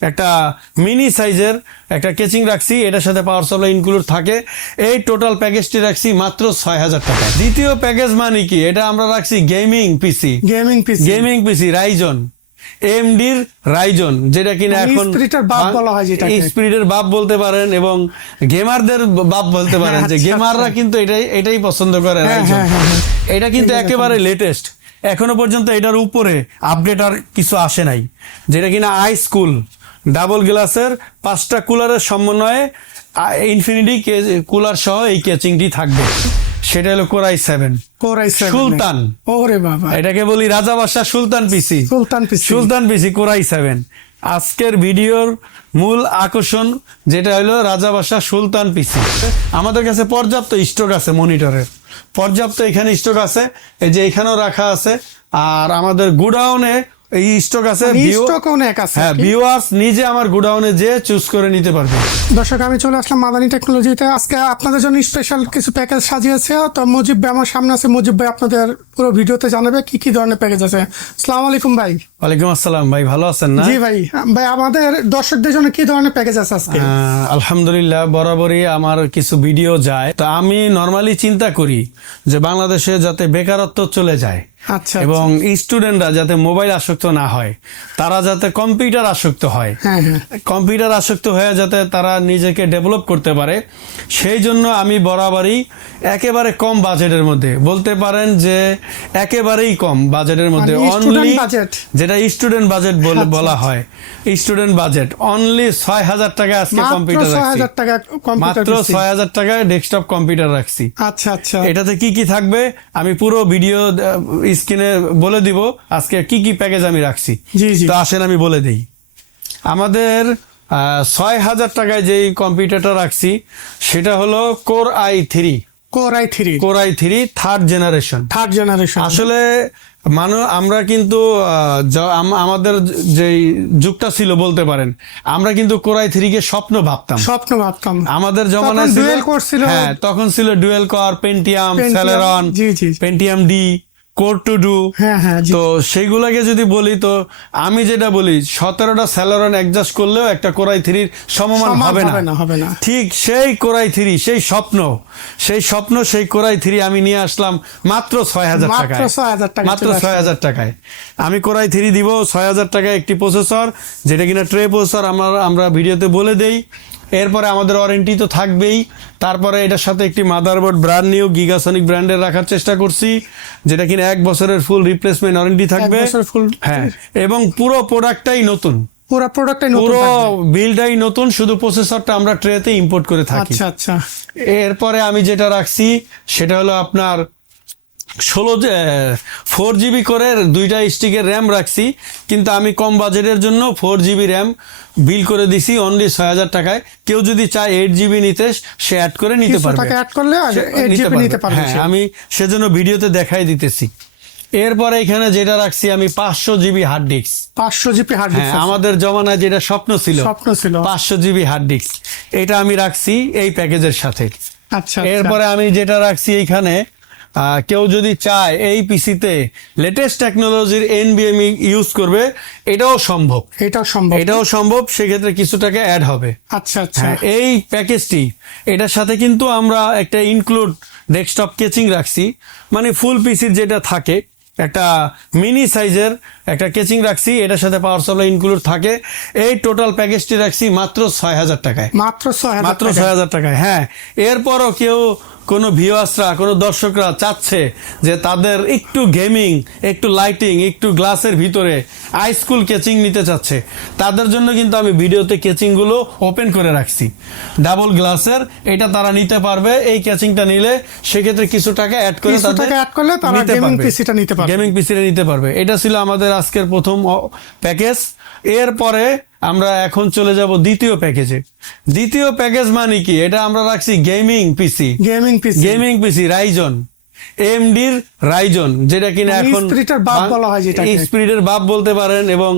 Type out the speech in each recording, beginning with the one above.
একটা মিনি সাইজের একটা কেচিং রাখছি এটার সাথে পাওয়ার সাপ্লাই ইনক্লুড থাকে। এই টোটাল প্যাকেজটি রাখছি মাত্র ছয় হাজার টাকা। দ্বিতীয় প্যাকেজ মানে কি? এটা আমরা রাখছি gaming PC gaming PC gaming PC Ryzen এমডির Ryzen যেটা কিনা মানে এখন বাপ বলা হয় যেটাকে। স্পিরিটের বাপ বলতে পারেন এবং গেমারদের বাপ বলতে পারেন যে আচ্ছা, গেমাররা কিন্তু এটাই এটাই পছন্দ করে রাইজন হ্যাঁ, হ্যাঁ, হ্যাঁ। এটা কিন্তু একেবারে লেটেস্ট এখনও পর্যন্ত এটার উপরে আপডেট আর কিছু আসে নাই। যেটা কিনা আই স্কুল ডাবল গ্লাসের পাঁচটা কুলারের সমন্বয়ে ইনফিনিটি কুলার সহ এই কেচিংটি থাকবে। সেটা হলো কোরাই সেভেন কোরাই সুলতান। ওরে বাবা। এটাকে বলি রাজা বাদশাহ সুলতান পিসি সুলতান পিসি সুলতান পিসি কোরাই সেভেন আজকের ভিডিওর মূল আকর্ষণ যেটা হলো রাজা বাদশাহ সুলতান পিসি আমাদের কাছে পর্যাপ্ত স্টক আছে মনিটরের পর্যাপ্ত এখানে স্টক আছে। এই যে এখানেও রাখা আছে। আর আমাদের গুডাউনে এই স্টক আছে স্টক অনেক আছে হ্যাঁ ভিউয়ার্স নিজে আমার গুডাউনে যে চুজ করে নিতে পারবে। দর্শক আমি চলে আসলাম মাদানী টেকনোলজিতে আজকে আপনাদের জন্য স্পেশাল কিছু প্যাকেজ সাজিয়েছে। তো মুজিব ভাই আমার সামনে আছে। মুজিব ভাই আপনাদের পুরো ভিডিওতে জানাবে কি কি ধরনের প্যাকেজ আছে। আলাইকুম ভাই। ওয়ালাইকুম আসসালাম ভাই ভালো আছেন না? জি ভাই। ভাই আমাদের দর্শকদের জন্য কি ধরনের প্যাকেজ আছে আজকে? আলহামদুলিল্লাহ বরাবরই আমার কিছু ভিডিও যায়। তো আমি নর্মালি চিন্তা করি যে বাংলাদেশে যাতে বেকারত্ব চলে যায়। এবং স্টুডেন্টরা যাতে মোবাইল আসক্ত না হয় তারা যাতে কম্পিউটার আসক্ত হয়। হ্যাঁ হ্যাঁ। কম্পিউটার আসক্ত হয়ে যাতে তারা নিজেকে ডেভেলপ করতে পারে সেই জন্য আমি বরাবরই একেবারে কম বাজেটের মধ্যে বলতে পারেন যে একেবারেই কম বাজেটের মধ্যে মানে অনলি budget? যেটা স্টুডেন্ট বাজেট বলে আচ্ছা, বলা হয় স্টুডেন্ট বাজেট অনলি ছয় হাজার টাকা আজকে কম্পিউটার কম্পিউটার মাত্র ছয় হাজার টাকায় ডেস্কটপ কম্পিউটার রাখছি। আচ্ছা আচ্ছা। এটাতে কি কি থাকবে আমি পুরো ভিডিও স্ক্রিনে বলে দিব আজকে কি কি প্যাকেজ আমি রাখছি। তো আসেন আমি বলে দিই। আমাদের ছয় হাজার টাকায় যেই কম্পিউটারটা রাখছি সেটা হলো core I three core i three core I three third generation third generation আসলে মানুষ আমরা কিন্তু য- আমাদের যেই যুগটা ছিল বলতে পারেন আমরা কিন্তু কোরাই থ্রিকে স্বপ্ন ভাবতাম। স্বপ্ন ভাবতাম। আমাদের জমানায় ছিল। হ্যাঁ তখন ছিল dual core Pentium G. Pentium D core two duo তো সেইগুলাকে যদি বলি তো আমি যেটা বলি সতেরোটা স্যালারন অ্যাডজাস্ট করলেও একটা কোরাই থ্রির সমমান হবে না। হবে না ঠিক সেই কোরাই থ্রি সেই স্বপ্ন সেই স্বপ্ন সেই কোরাই থ্রি আমি নিয়ে আসলাম মাত্র ছয় হাজার টাকায়। মাত্র ছয় হাজার টাকায়। আমি কোরাই থ্রি দিব ছয় হাজার টাকায় একটি প্রসেসর যেটা কিনা ট্রে প্রসেসর আমরা আমরা ভিডিওতে বলে দেই। এরপরে আমাদের ওয়ারেন্টি তো থাকবেই। তারপরে এটার সাথে একটি মাদারবোর্ড ব্র্যান্ড নিউ গিগাসনিক ব্র্যান্ডের রাখার চেষ্টা করছি যেটা কিনা এক বছরের ফুল রিপ্লেসমেন্ট ওয়ারেন্টি থাকবে। হ্যাঁ এবং পুরো প্রোডাক্টটাই নতুন। পুরো প্রোডাক্টটাই নতুন পুরো। বিলটাই নতুন শুধু প্রসেসরটা আমরা ট্রেতে ইম্পোর্ট করে থাকি। আচ্ছা আচ্ছা। এরপরে আমি যেটা রাখছি সেটা হলো আপনার ষোলো ফোর জিবি করে দুইটা স্টিকের র্যাম রাখছি কিন্তু আমি কম বাজেটের জন্য ফোর জিবি র্যাম বিল করে দিছি অনলি ছয় হাজার টাকায়। কেউ যদি চায় এইট জিবি নিতে সে অ্যাড করে নিতে পারবে। অ্যাড করলে সে এইট জিবি নিতে পারবে হ্যাঁ আমি সেজন্য ভিডিওতে দেখাই দিতেছি। এরপরে এখানে যেটা রাখছি আমি পাঁচশো জিবি হার্ড ডিস্ক পাঁচশো জিবি হার্ড হ্যাঁ আমাদের জমানায় যেটা স্বপ্ন ছিল স্বপ্ন ছিল। পাঁচশো জিবি হার্ড ডিস্ক এটা আমি রাখছি এই প্যাকেজের সাথে। আচ্ছা। এরপরে আমি যেটা রাখছি এইখানে কেউ যদি চায় এই পিসিতে লেটেস্ট টেকনোলজির এনবিএমই ইউজ করবে এটাও সম্ভব। এটাও সম্ভব। এটাও সম্ভব সেক্ষেত্রে কিছু টাকা অ্যাড হবে। আচ্ছা আচ্ছা। হ্যাঁ এই প্যাকেজটি এটার সাথে কিন্তু আমরা একটা ইনক্লুড ডেস্কটপ কেচিং রাখছি। মানে ফুল পিসির যেটা থাকে একটা মিনি সাইজের একটা কেচিং রাখছি এটার সাথে পাওয়ার সাপ্লাই ইনক্লুড থাকে। এই টোটাল প্যাকেজটি রাখছি মাত্র ছয় হাজার টাকায়। মাত্র ছয় হাজার মাত্র ছয় হাজার টাকায় হ্যাঁ। এরপরও কেউ কোনো ভিউয়ার্সরা কোনো দর্শকরা চাচ্ছে যে তাদের একটু গেমিং একটু লাইটিং একটু গ্লাসের ভিতরে আই স্কুল কেচিং নিতে চাচ্ছে। তাদের জন্য কিন্তু আমি ভিডিওতে কেচিংগুলো ওপেন করে রাখছি। ডাবল গ্লাসের এটা তারা নিতে পারবে এই কেচিংটা নিলে সেক্ষেত্রে কিছু টাকা অ্যাড করে টাকা করলে তারা নিতে পারবে। গেমিং পিসিটা নিতে পারবে। এটা ছিল আমাদের আজকের প্রথম প্যাকেজ এরপরে আমরা এখন চলে যাব দ্বিতীয় প্যাকেজে। দ্বিতীয় প্যাকেজ মানে কি? এটা আমরা রাখছি gaming PC. Gaming PC. Gaming PC Ryzen. এমডির Ryzen যেটা কিনা মানে এখন বাপ বলা হয় যেটাকে। স্পিরিটের বাপ বলতে পারেন এবং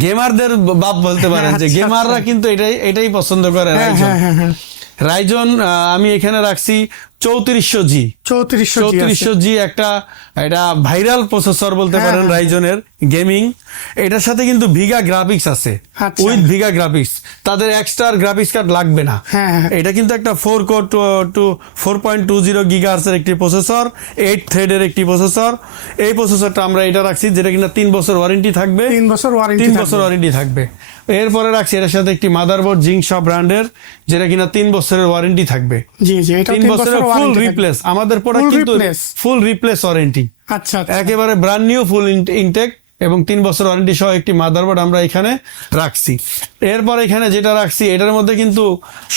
গেমারদের বাপ বলতে পারেন যে আচ্ছা, গেমাররা কিন্তু এটাই এটাই পছন্দ করে হ্যাঁ রাইজন। হ্যাঁ হ্যাঁ রাইজন আমি এখানে রাখছি চৌত্রিশশো জি। চৌত্রিশশো চৌত্রিশশো জি একটা এটা ভাইরাল প্রসেসর বলতে পারেন। রাইজনের। গেমিং এটার সাথে কিন্তু ভিগা গ্রাফিক্স আছে। উইথ ভিগা গ্রাফিক্স তাদের এক্সট্রা গ্রাফিক্স কার্ড লাগবে না। হ্যাঁ, হ্যাঁ। এটা কিন্তু একটা four core two four point two zero গিগার্সের একটি প্রসেসর এইট থ্রেডের একটি প্রসেসর এই প্রসেসরটা আমরা এটা রাখছি যেটা কিনা তিন বছর ওয়ারেন্টি থাকবে। তিন বছর ওয়ারেন্টি তিন বছর ওয়ারেন্টি থাকবে। এরপরে রাখছি এটার সাথে একটি মাদারবোর্ড জিংশা ব্র্যান্ডের যেটা কিনা তিন বছরের ওয়ারেন্টি থাকবে। জি জি এটা তিন বছরের ফুল রিপ্লেস আমাদের প্রোডাক্ট কিন্তু ফুল রিপ্লেস ওয়ারেন্টি আচ্ছা আচ্ছা। একেবারে ব্র্যান্ড নিউ ফুল ইনটেক এবং তিন বছর ওয়ারেন্টি সহ একটি মাদারবোর্ড আমরা এখানে রাখছি। এরপর এখানে যেটা রাখছি এটার মধ্যে কিন্তু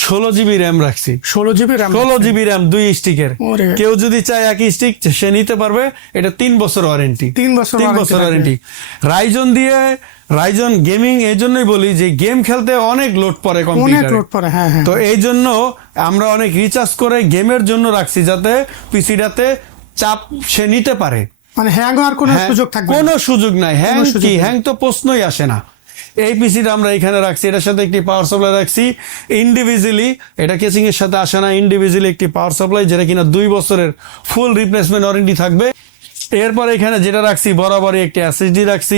ষোলো জিবি র্যাম রাখছি। ষোলো জিবি র্যাম ষোলো জিবি র্যাম দুই স্টিকের। কেউ যদি চায় একই স্টিক সে নিতে পারবে। এটা তিন বছর ওয়ারেন্টি তিন বছর তিন বছর ওয়ারেন্টি রাইজন দিয়ে রাইজন গেমিং এই জন্যই বলি যে গেম খেলতে অনেক লোড পড়ে অনেক লোড পরে হ্যাঁ হ্যাঁ। তো এই জন্য আমরা অনেক রিচার্জ করে গেমের জন্য রাখছি যাতে পিসিটাতে চাপ সে নিতে পারে। মানে হ্যাং হওয়ার কোনো হ্যাঁ, সুযোগ থাকবে কোনো সুযোগ নাই। হ্যাং কি? হ্যাং তো প্রশ্নই আসে না। এই পিসিটা আমরা এখানে রাখছি এটার সাথে একটি পাওয়ার সাপ্লাই রাখছি। ইন্ডিভিজুয়ালি এটা কেসিং এর সাথে আসে না। ইন্ডিভিজুয়ালি একটি পাওয়ার সাপ্লাই যেটা কিনা দুই বছরের ফুল রিপ্লেসমেন্ট ওয়ারেন্টি থাকবে। এরপর এখানে যেটা রাখছি বরাবরই একটি এসএসডি রাখছি।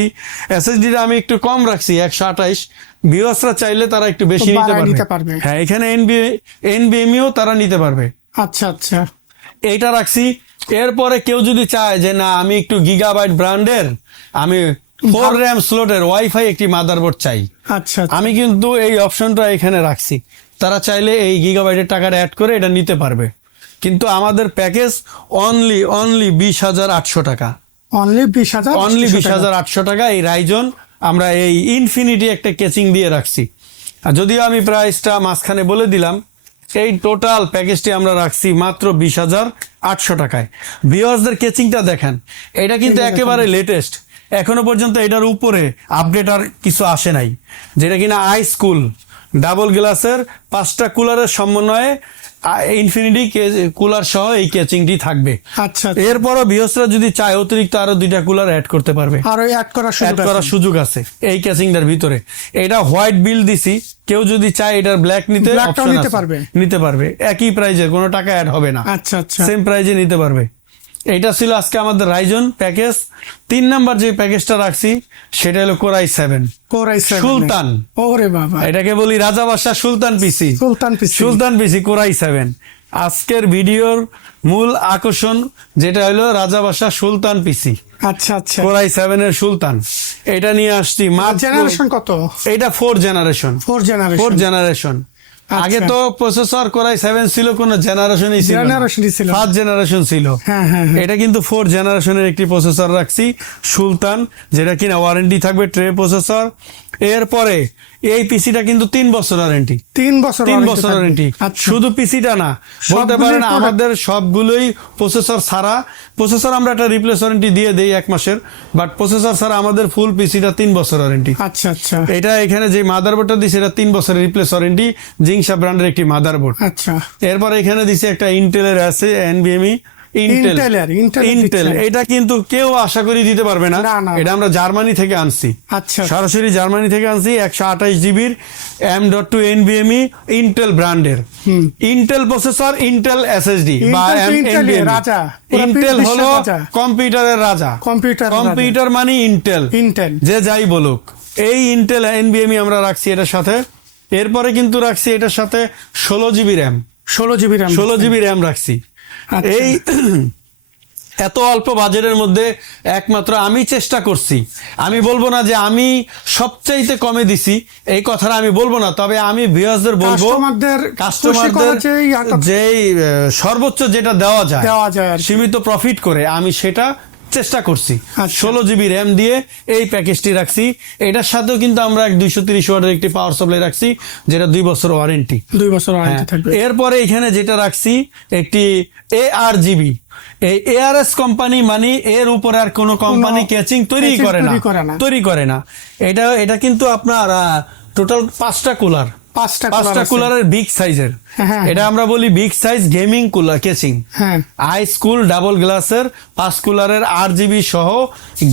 এসএসডিটা আমি একটু কম রাখছি একশো আঠাইশ বিওসরা চাইলে তারা একটু বেশি নিতে পারবে। হ্যাঁ এখানে এনবি এনবিএমইও তারা নিতে পারবে। আচ্ছা আচ্ছা। এইটা রাখছি এরপরে কেউ যদি চায় যে না আমি একটু গিগাবাইট ব্র্যান্ডের আমি ফোর র্যাম স্লোটের ওয়াইফাই একটি মাদারবোর্ড চাই। আচ্ছা আচ্ছা। আমি কিন্তু এই অপশনটা এখানে রাখছি। তারা চাইলে এই গিগাবাইটের টাকাটা অ্যাড করে এটা নিতে পারবে। কিন্তু আমাদের প্যাকেজ অনলি অনলি বিশ হাজার আটশো টাকা। অনলি বিশ হাজার অনলি বিশ হাজার আটশো টাকা এই রাইজন আমরা এই ইনফিনিটি একটা কেচিং দিয়ে রাখছি। আর যদিও আমি প্রাইসটা মাঝখানে বলে দিলাম এই টোটাল প্যাকেজটি আমরা রাখছি মাত্র বিশ হাজার আটশো টাকায়। ভিওয়ার্সদের কেচিংটা দেখেন। এটা কিন্তু একেবারে লেটেস্ট এখনও পর্যন্ত এটার উপরে আপডেট আর কিছু আসে নাই। যেটা কিনা আই স্কুল ডাবল গ্লাসের পাঁচটা কুলারের সমন্বয়ে ইনফিনিটি কুলার সহ এই ক্যাচিংটি থাকবে। আচ্ছা আচ্ছা। এরপরও বৃহস্পতিরা যদি চায় অতিরিক্ত আরও দুইটা কুলার অ্যাড করতে পারবে। আরও অ্যাড করার অ্যাড সুযোগ করার সুযোগ আছে এই ক্যাচিংটার ভিতরে। এটা হোয়াইট বিল দিছি কেউ যদি চায় এটার ব্ল্যাক নিতে নিতে পারবে। নিতে পারবে একই প্রাইজে কোনো টাকা অ্যাড হবে না। আচ্ছা আচ্ছা। সেম প্রাইজে নিতে পারবে। এটা ছিল আজকে আমাদের রাইজন প্যাকেজ। তিন নাম্বার যে প্যাকেজটা রাখছি সেটা হলো কোরাই সেভেন। কোরাই সুলতান। ওরে বাবা। এটাকে বলি রাজা বাদশাহ সুলতান পিসি। সুলতান পিসি। সুলতান পিসি কোরাই সেভেন। আজকের ভিডিওর মূল আকর্ষণ যেটা হলো রাজা বাদশাহ সুলতান পিসি। আচ্ছা আচ্ছা। কোরাই সেভেন এর সুলতান। এটা নিয়ে আসছি মাত্র জেনারেশন কত? এটা four generation four generation four generation. আগে তো প্রসেসর করাই সেভেন ছিল কোন জেনারেশনই ছিল ছিল ফার্স্ট জেনারেশন ছিল। হ্যাঁ, হ্যাঁ, হ্যাঁ। এটা কিন্তু ফোর জেনারেশনের একটি প্রসেসর রাখছি সুলতান যেটা কিনা ওয়ারেন্টি থাকবে ট্রে প্রসেসর এরপরে এই পিসিটা কিন্তু তিন বছর ওয়ারেন্টি তিন বছর তিন বছর ওয়ারেন্টি আচ্ছা। শুধু পিসিটা না বলতে পারেন আমাদের সবগুলোই প্রসেসর ছাড়া। প্রসেসর আমরা একটা রিপ্লেস ওয়ারেন্টি দিয়ে দেই এক মাসের বাট প্রসেসর ছাড়া আমাদের ফুল পিসিটা তিন বছর ওয়ারেন্টি আচ্ছা আচ্ছা। এটা এখানে যে মাদারবোর্ডটা দিছে এটা তিন বছরের রিপ্লেস ওয়ারেন্টি জিংসা ব্র্যান্ডের একটি মাদারবোর্ড আচ্ছা। এরপর এখানে দিছে একটা ইন্টেলের আছে এনবিএমই ইন্টেল। এটা কিন্তু কেউ আশা করি দিতে পারবে না। এটা আমরা জার্মানি থেকে আনছি। আচ্ছা। সরাসরি জার্মানি থেকে আনছি একশো আঠাইশ জিবির এম ডট টু এনবিএমই ইন্টেল ব্র্যান্ডের ইন্টেল প্রসেসর ইন্টেল এসএসডি বা Intel তো রাজা। ইন্টেল হলো কম্পিউটারের রাজা। কম্পিউটারের রাজা। কম্পিউটার মানে ইন্টেল ইন্টেল যে যাই বলুক। এই ইন্টেল এনবিএমই আমরা রাখছি এটার সাথে। এরপরে কিন্তু রাখছি এটার সাথে ষোলো জিবি র্যাম ষোলো জিবি র্যাম ষোলো জিবি র্যাম রাখছি। এই এত অল্প বাজেটের মধ্যে একমাত্র আমি চেষ্টা করছি। আমি বলব না যে আমি সবচাইতে কমে দিছি এই কথাটা আমি বলব না তবে আমি ভিউয়ার্সদের বলব কাস্টমারদের যেই সর্বোচ্চ যেটা দেওয়া যায় দেওয়া যায় সীমিত প্রফিট করে আমি সেটা চেষ্টা করছি। আচ্ছা। ষোলো জিবি র্যাম দিয়ে এই প্যাকেজটি রাখছি। এটার সাথেও কিন্তু আমরা এক দুইশো তিরিশ ওয়াটের একটি পাওয়ার সাপ্লাই রাখছি যেটা দুই বছর ওয়ারেন্টি দুই বছর ওয়ারেন্টি হ্যাঁ। থাকবে। এরপরে এখানে যেটা রাখছি একটি এ আর জিবি এই এআরএস কোম্পানি মানে এর উপরে আর কোনো কোম্পানি ক্যাচিং তৈরি করে না। তৈরি করে না। তৈরি করে না। এটা এটা কিন্তু আপনার টোটাল পাঁচটা কুলার পাঁচটা। কুলারের বিগ সাইজের হ্যাঁ, এটা আমরা বলি big size gaming cooler casing হ্যাঁ। হাই স্কুল ডাবল গ্লাসের পাঁচ কুলারের আট জিবি সহ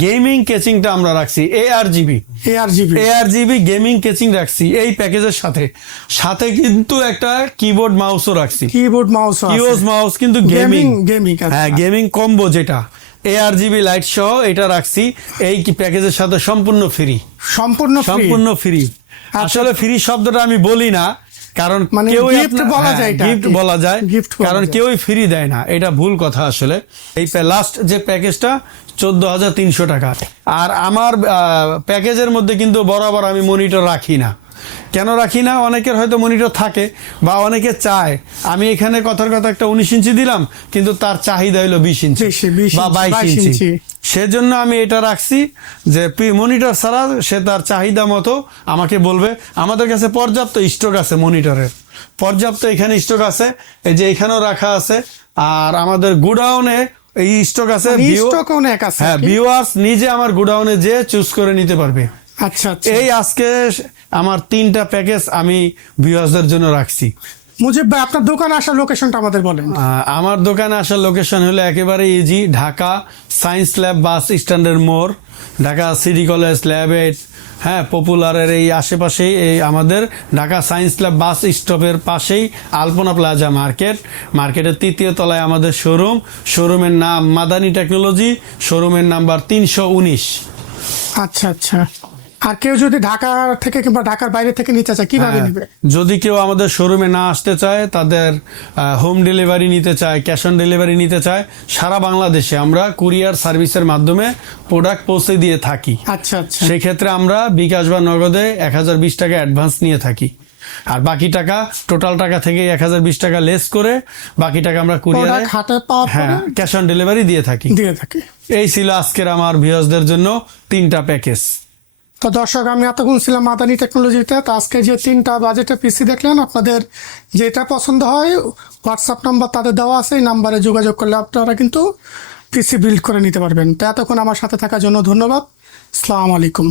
গেমিং কেচিংটা আমরা রাখছি A R GB A R GB A R GB gaming casing রাখছি এই প্যাকেজের সাথে। সাথে কিন্তু একটা কিবোর্ড মাউসও রাখছি। কিবোর্ড মাউস মাউস কিন্তু গেমিং আচ্ছা। হ্যাঁ গেমিং কম্বো যেটা। এ আর জিবি লাইট সহ এটা রাখছি এই প্যাকেজের সাথে সম্পূর্ণ ফ্রি সম্পূর্ণ সম্পূর্ণ ফ্রি আসলে ফ্রি শব্দটা আমি বলি না কারণ মানে কেউ গিফট বলা যায় গিফট বলা যায় কারণ কেউই ফ্রি দেয় না এটা ভুল কথা আসলে। এই লাস্ট যে প্যাকেজটা চোদ্দ হাজার তিনশো টাকা। আর আমার প্যাকেজের মধ্যে কিন্তু বরাবর আমি মনিটর রাখি না। কেন রাখি না? অনেকের হয়তো মনিটর থাকে বা অনেকে চায়। আমি এখানে কথার কথা একটা উনিশ ইঞ্চি দিলাম কিন্তু তার চাহিদা হলো বিশ ইঞ্চি বা বাইশ ইঞ্চি। সেজন্য আমি এটা রাখছি যে মনিটর ছাড়া সে তার চাহিদা মতো আমাকে বলবে। আমাদের কাছে পর্যাপ্ত স্টক আছে মনিটরের পর্যাপ্ত এখানে স্টক আছে এই যে এখানেও রাখা আছে আর আমাদের গুডাউনে এই স্টক আছে হ্যাঁ। ভিউয়ার্স নিজে আমার গুডাউনে যে চুজ করে নিতে পারবে। আচ্ছা আচ্ছা। এই আজকে আমার তিনটা প্যাকেজ আমি ভিউয়ার্সদের জন্য রাখছি। মুজিব ভাই আপনার দোকানে আসার লোকেশনটা আমাদের বলেন। আমার দোকানে আসার লোকেশন হলো একেবারে easy Dhaka science lab bus স্ট্যান্ডের মোড় Dhaka city college lab eight হ্যাঁ পপুলারের এই আশেপাশেই এই আমাদের ঢাকা সায়েন্স ল্যাব বাস স্টপের পাশেই আলপনা প্লাজা মার্কেট মার্কেটের তৃতীয় তলায় আমাদের শোরুম শোরুমের নাম মাদানি টেকনোলজি শোরুমের নাম্বার তিনশো উনিশ। আচ্ছা আচ্ছা। আর কেউ যদি ঢাকা থেকে কিংবা ঢাকার বাইরে থেকে নিতে চায় কীভাবে হ্যাঁ, নিবে? যদি কেউ আমাদের শোরুমে না আসতে চায় তাদের হোম ডেলিভারি নিতে চায় ক্যাশ অন ডেলিভারি নিতে চায় সারা বাংলাদেশে আমরা কুরিয়ার সার্ভিসের মাধ্যমে প্রোডাক্ট পৌঁছে দিয়ে থাকি। আচ্ছা আচ্ছা। সেক্ষেত্রে আমরা বিকাশ বা নগদে এক হাজার বিশ টাকা অ্যাডভান্স নিয়ে থাকি। আর বাকি টাকা টোটাল টাকা থেকে এক হাজার বিশ টাকা লেস করে বাকি টাকা আমরা কুরিয়ারে হ্যাঁ ক্যাশ অন ডেলিভারি দিয়ে থাকি। দিয়ে থাকে। এই ছিল আজকের আমার ভিউয়ার্সদের জন্য তিনটা প্যাকেজ তো দর্শক, আমি এতক্ষণ ছিলাম মাদানি টেকনোলজিতে, তো আজকে যে তিনটা বাজেটে পিসি দেখলেন, আপনাদের যেটা পছন্দ হয় হোয়াটসঅ্যাপ নাম্বার তাদের দেওয়া আছে, এই নাম্বারে যোগাযোগ করলে আপনারা কিন্তু পিসি বিল্ড করে নিতে পারবেন। তো এতক্ষণ আমার সাথে থাকার জন্য ধন্যবাদ। সালাম আলাইকুম।